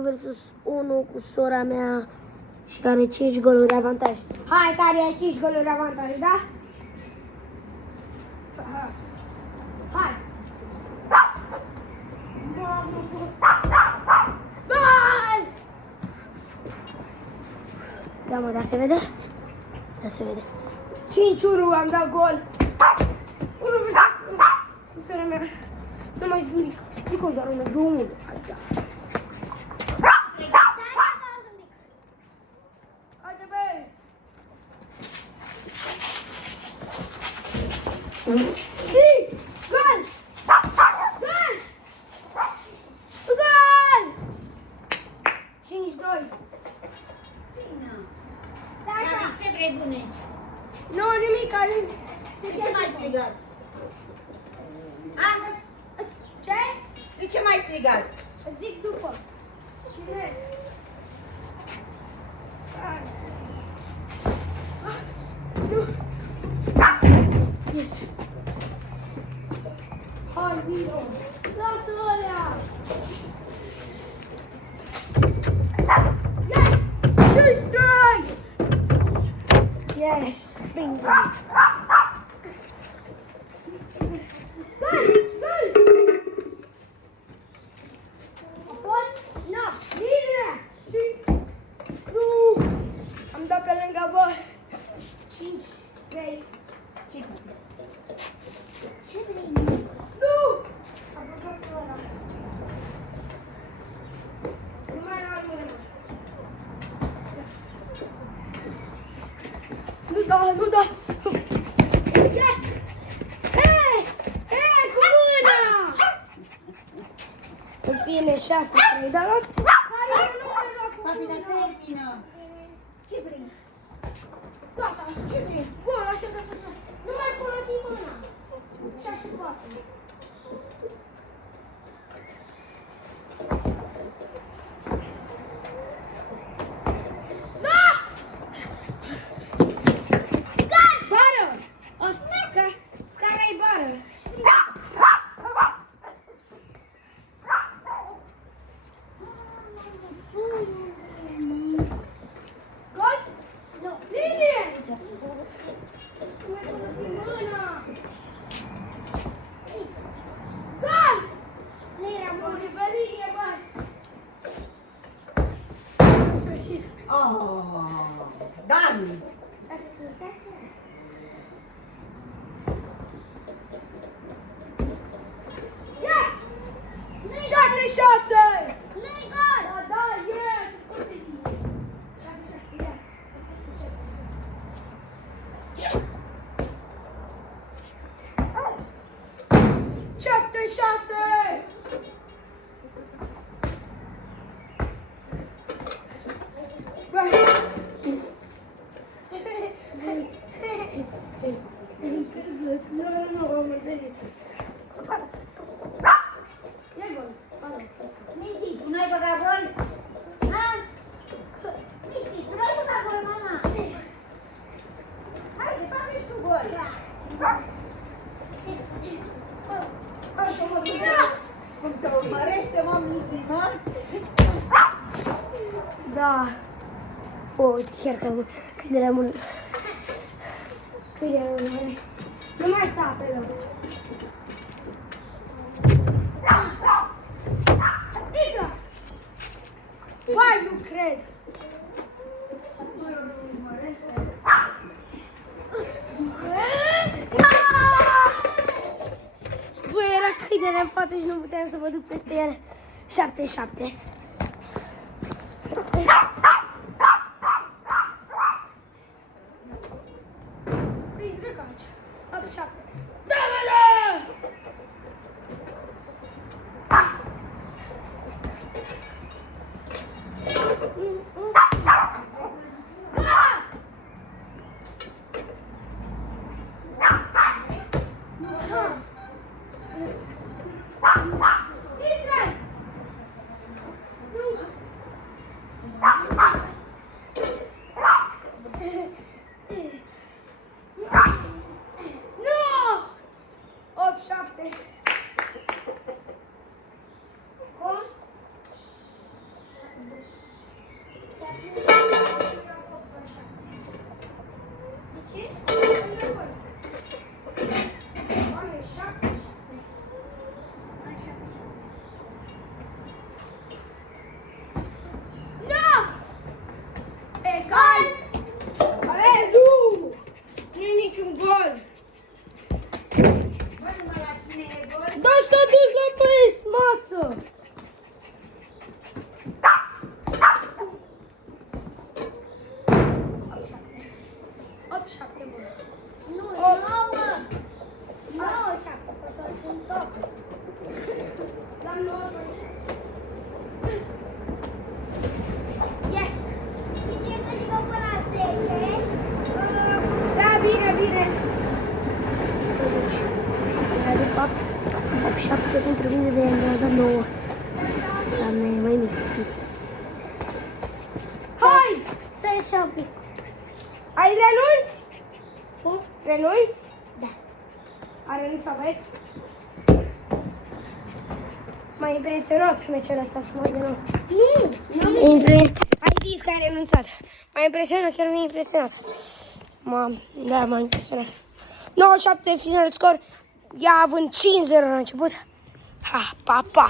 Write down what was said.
vs 1 cu sora mea și are 5 goluri avantaj. Hai, care ai 5 goluri avantaj, da? Hai! Gol! Da, mă, da se vede? Da se vede. 5-1 am dat gol. Cu sora mea. Nu mai zic nimic. Zic doar unul. Hai, da. Haide, băi! Și! Gol! Gol! Gol! 5-2. Ce vrei, bune? Nu, nimic, De ce m-ai strigat? Ce? De ce m-ai strigat? Îți zic după. Chinez. Nu. Yes. Hai, vino. Lasă alea. Yes! 5-3! Yes! Bingo! Gol! Gol! Apoi? Nu! Bine! Și... Nu! Am dat pe lângă bă. 5-3. Ce vrei? Nu! Am băgat pe ăla. Nu mai am mână. Nu da, nu da! Yes! Hei! Hei, cu mâna! În fine, 6-3, dar nu... Papi, dar termină. Ce vrei? Gata, ce vrei? Gol, așa se face. Nu mai folosi mâna. 6-4. Da! Bară! Scara-i bară. Gol? Nu. Linie! Nu mai folosi mâna. Gol! Nu era bun. Pe linie, bă. Sfârșit. Dan! Yes! 6-6! Nu-i gol! Da, da, yes! 6-6, ia. Șapte, șase! Nisi, tu n-ai băgat gol? Ha? Nisi, tu n-ai băgat gol, mama? Haide, bagi și tu gol. Cum te urmărește, mă, Nisi, mă? Da. Uite, chiar că când eram în... Nu mai sta pe loc. Intră! Vai, nu cred! Băi, era câinele în față și nu puteam să mă duc peste el. 7-7. așa un pic. Ai renunți? Cum? Renunți? Da. A renunțat, băieți? M-a impresionat meciul ăsta să mă uit din nou. Nu. Ai zis că ai renunțat. M-a impresionat, chiar mi-a impresionat. Da, m-a impresionat. 97 final scor, ea având 5-0 la început. Ha, pa, pa.